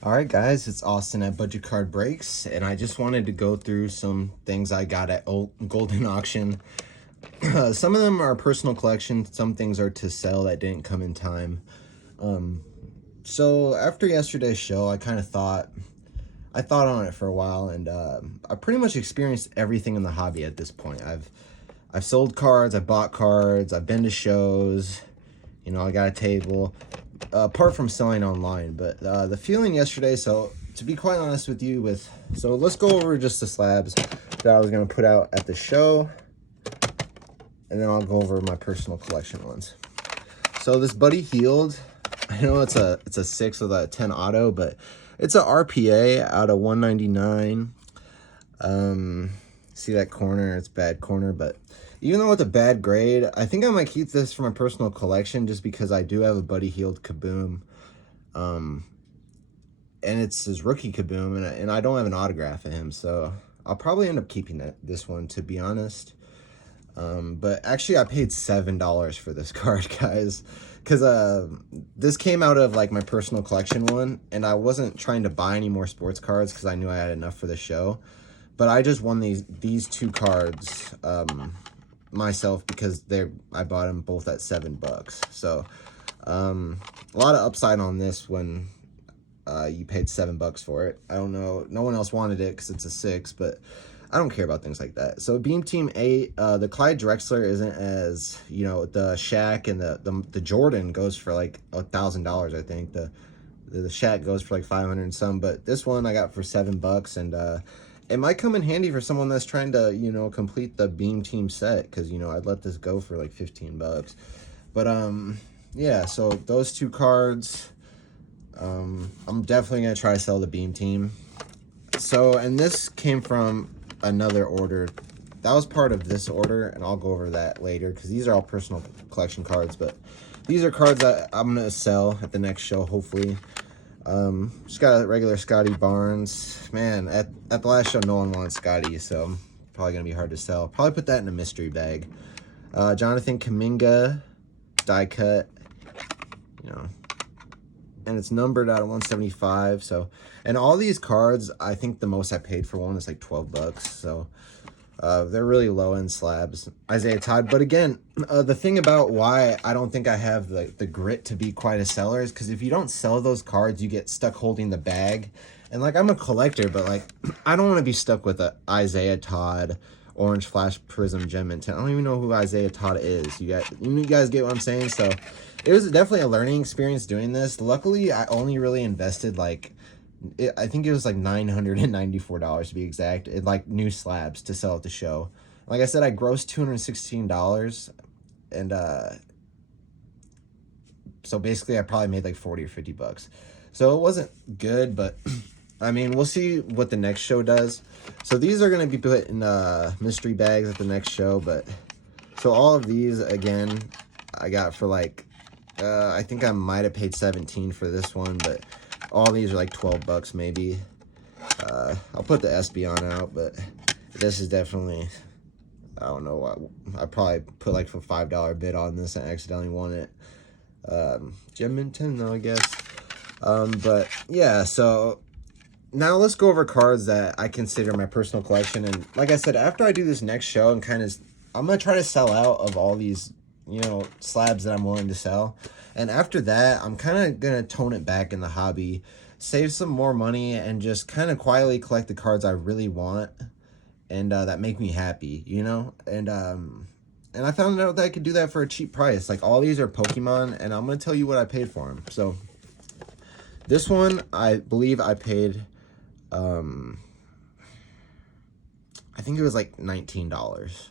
All right, guys, it's Austin at Budget Card Breaks, and I just wanted to go through some things I got at Golden Auction. Some of them are personal collection, some things are to sell that didn't come in time. So after yesterday's show, I thought on it for a while, and I pretty much experienced everything in the hobby at this point. I've sold cards, I bought cards, I've been to shows, I got a table, apart from selling online. But the feeling yesterday, so to be quite honest with you, so let's go over just the slabs that I was going to put out at the show, and then I'll go over my personal collection ones. So this Buddy Hield, I know it's a 6 with a 10 auto, but it's a RPA out of 199. See that corner? It's bad corner, but even though it's a bad grade, I think I might keep this for my personal collection just because I do have a Buddy Hield Kaboom. And it's his rookie Kaboom, and I don't have an autograph of him, so I'll probably end up keeping this one, to be honest. But actually I paid $7 for this card, guys, because this came out of like my personal collection one, and I wasn't trying to buy any more sports cards because I knew I had enough for the show. But I just won these two cards myself because I bought them both at $7. So a lot of upside on this when you paid $7 for it. I don't know, no one else wanted it because it's a 6, but I don't care about things like that. So Beam Team 8, the Clyde Drexler isn't as, the Shaq and the Jordan goes for like $1,000, I think. The Shaq goes for like 500 and some, but this one I got for $7, and it might come in handy for someone that's trying to, complete the Beam Team set, because, I'd let this go for like $15. But yeah, so those two cards, I'm definitely gonna try to sell the Beam Team. So, and this came from another order. That was part of this order, and I'll go over that later because these are all personal collection cards, but these are cards that I'm gonna sell at the next show, hopefully. Just got a regular Scotty Barnes. Man, at the last show no one wanted Scotty, so probably gonna be hard to sell. Probably put that in a mystery bag. Jonathan Kuminga die cut, and it's numbered out of 175. So, and all these cards, I think the most I paid for one is like $12. So they're really low end slabs. Isaiah Todd. But again, the thing about why I don't think I have the grit to be quite a seller is because if you don't sell those cards, you get stuck holding the bag. And like, I'm a collector, but like, I don't want to be stuck with a Isaiah Todd Orange Flash Prism Gem Mint 10. I don't even know who Isaiah Todd is. You guys get what I'm saying? So it was definitely a learning experience doing this. Luckily, I only really invested like, I think it was like $994 to be exact, in like new slabs to sell at the show. Like I said, I grossed $216, and so basically I probably made like 40 or $50. So it wasn't good, but I mean, we'll see what the next show does. So these are going to be put in mystery bags at the next show, but so all of these, again, I got for like, I think I might have paid 17 for this one, but all these are like $12 maybe. I'll put the Espeon out, but this is definitely, I don't know what, I probably put like a $5 bid on this and accidentally won it. Gem Mint 10 though, I guess. But yeah, so now let's go over cards that I consider my personal collection. And like I said, after I do this next show and I'm going to try to sell out of all these, slabs that I'm willing to sell. And after that, I'm kind of going to tone it back in the hobby, save some more money, and just kind of quietly collect the cards I really want and that make me happy, And I found out that I could do that for a cheap price. Like, all these are Pokemon, and I'm going to tell you what I paid for them. So this one, I believe I paid, I think it was like $19.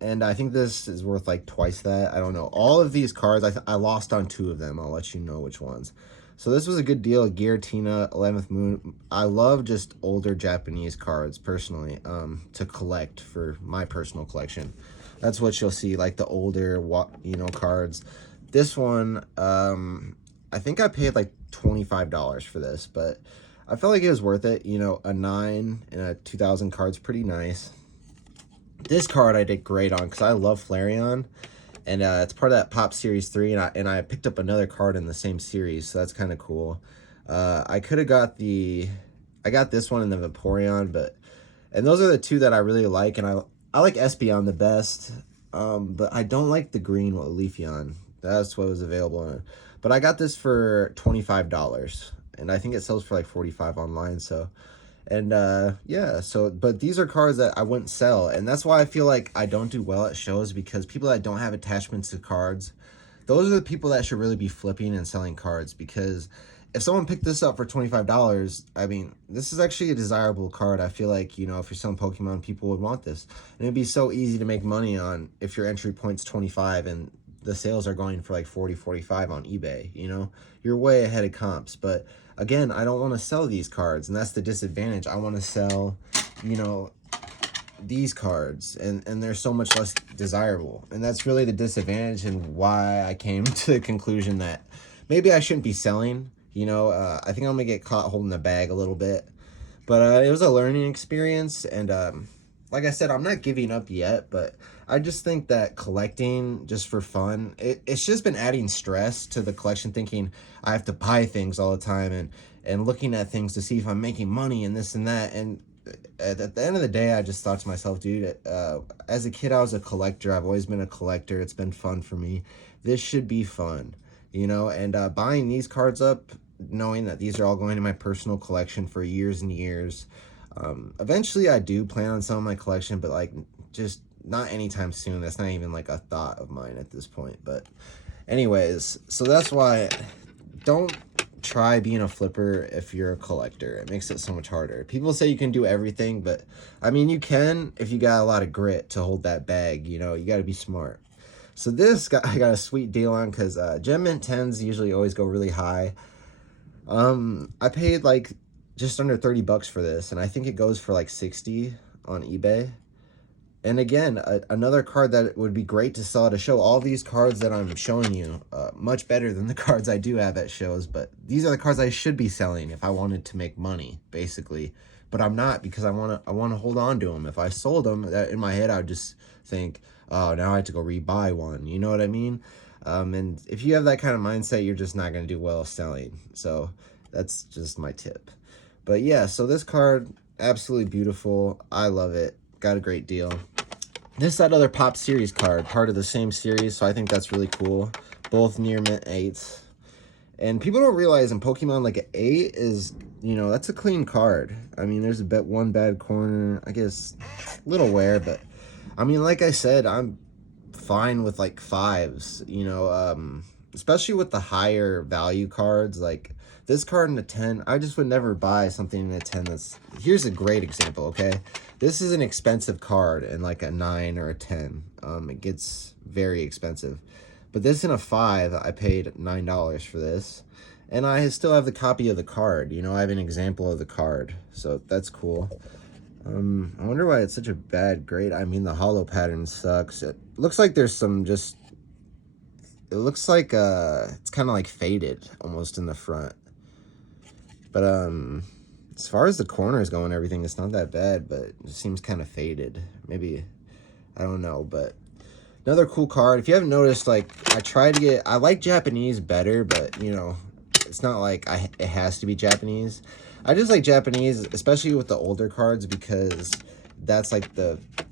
And I think this is worth like twice that. I don't know. All of these cards, I lost on 2 of them. I'll let you know which ones. So this was a good deal. Giratina, 11th Moon. I love just older Japanese cards, personally, to collect for my personal collection. That's what you'll see, like the older, cards. This one, I think I paid like $25 for this, but I felt like it was worth it. A 9 and a 2000 card's pretty nice. This card I did great on because I love Flareon, And it's part of that Pop Series 3, and I picked up another card in the same series, so that's kind of cool. I could have got I got this one in the Vaporeon, and those are the two that I really like, and I like Espeon the best, but I don't like the green Leafeon. That's what was available in it. But I got this for $25, and I think it sells for like 45 online, so... And yeah, so but these are cards that I wouldn't sell, and that's why I feel like I don't do well at shows, because people that don't have attachments to cards, those are the people that should really be flipping and selling cards. Because if someone picked this up for $25, I mean, this is actually a desirable card. I feel like, you know, if you're selling Pokemon, people would want this, and it'd be so easy to make money on if your entry point's 25 and the sales are going for like 40, 45 on eBay. You know, you're way ahead of comps. But again, I don't want to sell these cards, and that's the disadvantage. I want to sell, you know, these cards, and they're so much less desirable, and that's really the disadvantage, and why I came to the conclusion that maybe I shouldn't be selling. You know, I think I'm gonna get caught holding the bag a little bit, but it was a learning experience, and like I said, I'm not giving up yet, but I just think that collecting just for fun, it's just been adding stress to the collection, thinking I have to buy things all the time, and looking at things to see if I'm making money and this and that. And at the end of the day, I just thought to myself, dude, as a kid, I was a collector. I've always been a collector. It's been fun for me. This should be fun, you know, and buying these cards up, knowing that these are all going to my personal collection for years and years. Eventually I do plan on selling my collection, but like just not anytime soon. That's not even like a thought of mine at this point. But anyways, so that's why don't try being a flipper if you're a collector. It makes it so much harder. People say you can do everything, but I mean, you can if you got a lot of grit to hold that bag. You know, you got to be smart. So I got a sweet deal on, because Gem Mint 10s usually always go really high. I paid like just under 30 bucks for this, and I think it goes for like 60 on eBay. And again, another card that would be great to sell at a show. All these cards that I'm showing you, much better than the cards I do have at shows, but these are the cards I should be selling if I wanted to make money, basically. But I'm not, because I want to hold on to them. If I sold them, in my head I would just think, oh, now I have to go rebuy one. You know what I mean? And if you have that kind of mindset, you're just not going to do well selling. So that's just my tip. But yeah, so this card, absolutely beautiful. I love it. Got a great deal. This is that other Pop Series card, part of the same series, so I think that's really cool. Both near mint 8s. And people don't realize in Pokemon, like, an 8 is, you know, that's a clean card. I mean, there's one bad corner, I guess, little wear, but I mean, like I said, I'm fine with like 5s, you know, especially with the higher value cards. Like this card in a 10, I just would never buy something in a 10 that's... Here's a great example, okay? This is an expensive card in like a 9 or a 10. It gets very expensive. But this in a 5, I paid $9 for this. And I still have the copy of the card. You know, I have an example of the card. So that's cool. I wonder why it's such a bad grade. I mean, the holo pattern sucks. It looks like there's some just... It looks like it's kind of like faded almost in the front. But as far as the corners go and everything, it's not that bad, but it seems kind of faded. Maybe, I don't know, but another cool card. If you haven't noticed, like, I like Japanese better, but, you know, it's not like it has to be Japanese. I just like Japanese, especially with the older cards, because that's like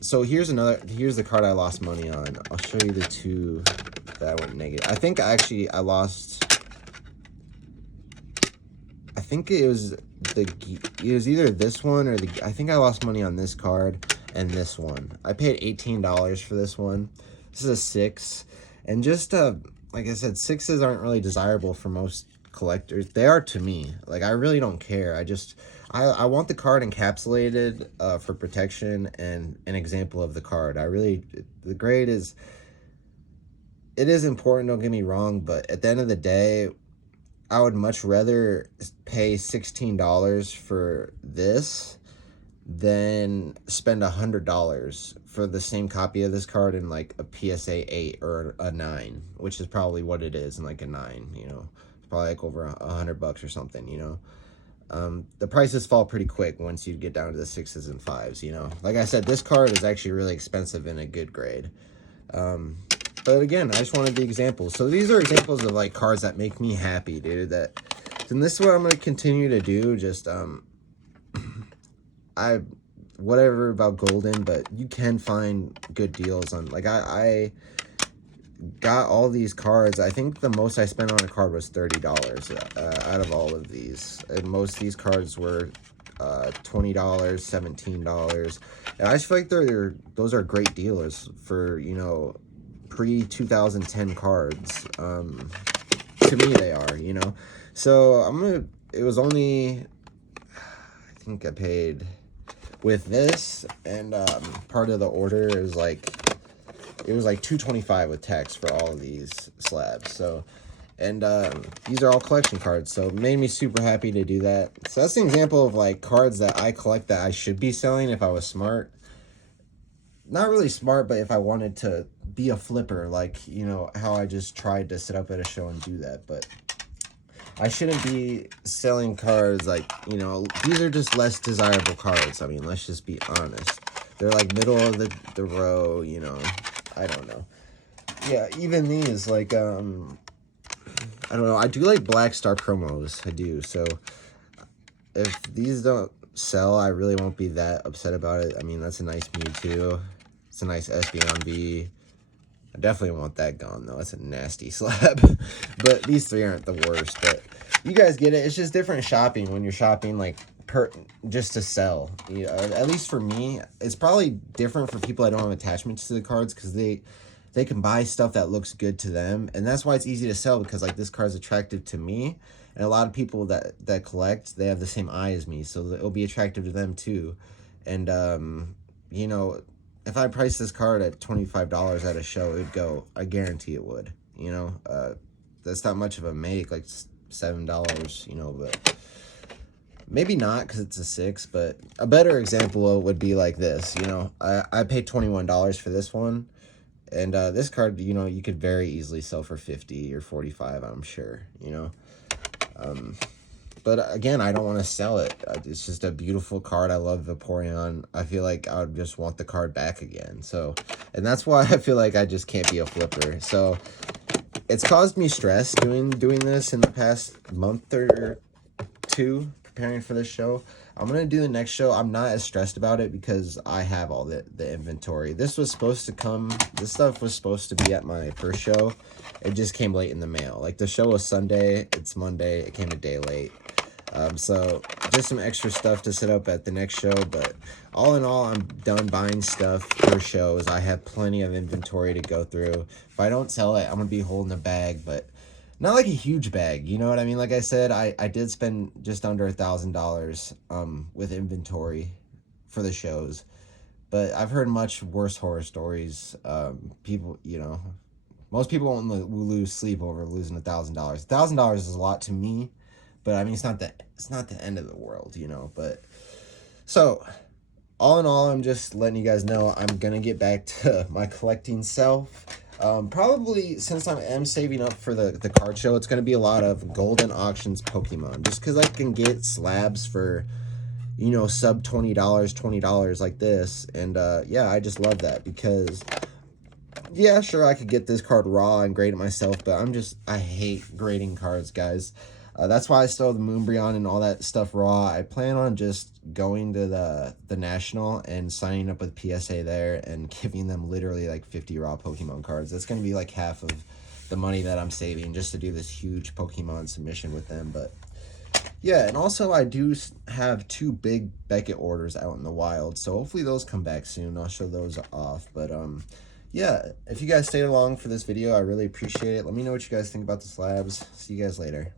so here's the card I lost money on. I'll show you the two that went negative. I think I think it was either this one or I think I lost money on this card and this one. I paid $18 for this one. This is a 6, and just like I said, 6s aren't really desirable for most collectors. They are to me. Like, I really don't care. I want the card encapsulated for protection and an example of the card. The grade is important, don't get me wrong, but at the end of the day, I would much rather pay $16 for this than spend $100 for the same copy of this card in like a PSA 8 or a 9, which is probably what it is in like a 9, you know. It's probably like over $100 or something, you know. The prices fall pretty quick once you get down to the 6s and 5s, you know. Like I said, this card is actually really expensive in a good grade. But again, I just wanted the examples. So these are examples of like cards that make me happy, dude. And this is what I'm gonna continue to do. Just I whatever about Golden, but you can find good deals on, like, I got all these cards. I think the most I spent on a card was $30 out of all of these, and most of these cards were $20, $17, and I just feel like those are great dealers for, you know, pre-2010 cards. To me they are, you know. So it was only, I think I paid with this, and part of the order is like, it was like $225 with tax for all of these slabs. So, and these are all collection cards, so it made me super happy to do that. So that's an example of like cards that I collect that I should be selling if I was smart. Not really smart, but if I wanted to be a flipper, like, you know, how I just tried to sit up at a show and do that. But I shouldn't be selling cards like, you know, these are just less desirable cards. I mean, let's just be honest. They're like middle of the row, you know. I don't know. Yeah, even these, like, I don't know. I do like Black Star promos. I do. So if these don't sell, I really won't be that upset about it. I mean, that's a nice Mewtwo. It's a nice SBMV. I definitely want that gone, though. That's a nasty slab. But these three aren't the worst. But you guys get it. It's just different shopping when you're shopping, like, just to sell. You know, at least for me, it's probably different for people that don't have attachments to the cards, because they can buy stuff that looks good to them. And that's why it's easy to sell, because, like, this card's attractive to me. And a lot of people that collect, they have the same eye as me. So it'll be attractive to them, too. And, you know, if I price this card at $25 at a show, it would go. I guarantee it would. You know, that's not much of a make, like $7, you know, but maybe not, because it's a 6. But a better example would be like this. You know, I paid $21 for this one, and this card, you know, you could very easily sell for 50 or 45, I'm sure. You know, but again, I don't want to sell it. It's just a beautiful card. I love Vaporeon. I feel like I would just want the card back again. So, and that's why I feel like I just can't be a flipper. So it's caused me stress doing this in the past month or two, preparing for this show. I'm gonna do the next show. I'm not as stressed about it because I have all the inventory. This stuff was supposed to be at my first show. It just came late in the mail. Like, the show was Sunday, it's Monday, it came a day late. So just some extra stuff to set up at the next show. But all in all, I'm done buying stuff for shows. I have plenty of inventory to go through. If I don't sell it, I'm gonna be holding a bag, but not like a huge bag, you know what I mean? Like I said, I did spend just under $1,000 with inventory for the shows. But I've heard much worse horror stories. People, you know, most people won't lose sleep over losing $1,000. $1,000 is a lot to me, but I mean, it's not the end of the world, you know. But so all in all, I'm just letting you guys know I'm gonna get back to my collecting self. Probably, since I am saving up for the card show, it's going to be a lot of Golden Auctions Pokemon, just because I can get slabs for, you know, sub $20 like this. And yeah, I just love that, because yeah, sure, I could get this card raw and grade it myself, but I hate grading cards, guys. That's why I still have the Moonbreon and all that stuff raw. I plan on just going to the National and signing up with PSA there and giving them literally like 50 raw Pokemon cards. That's going to be like half of the money that I'm saving just to do this huge Pokemon submission with them. But yeah, and also I do have 2 big Beckett orders out in the wild, so hopefully those come back soon. I'll show those off. But yeah, if you guys stayed along for this video, I really appreciate it. Let me know what you guys think about the slabs. See you guys later.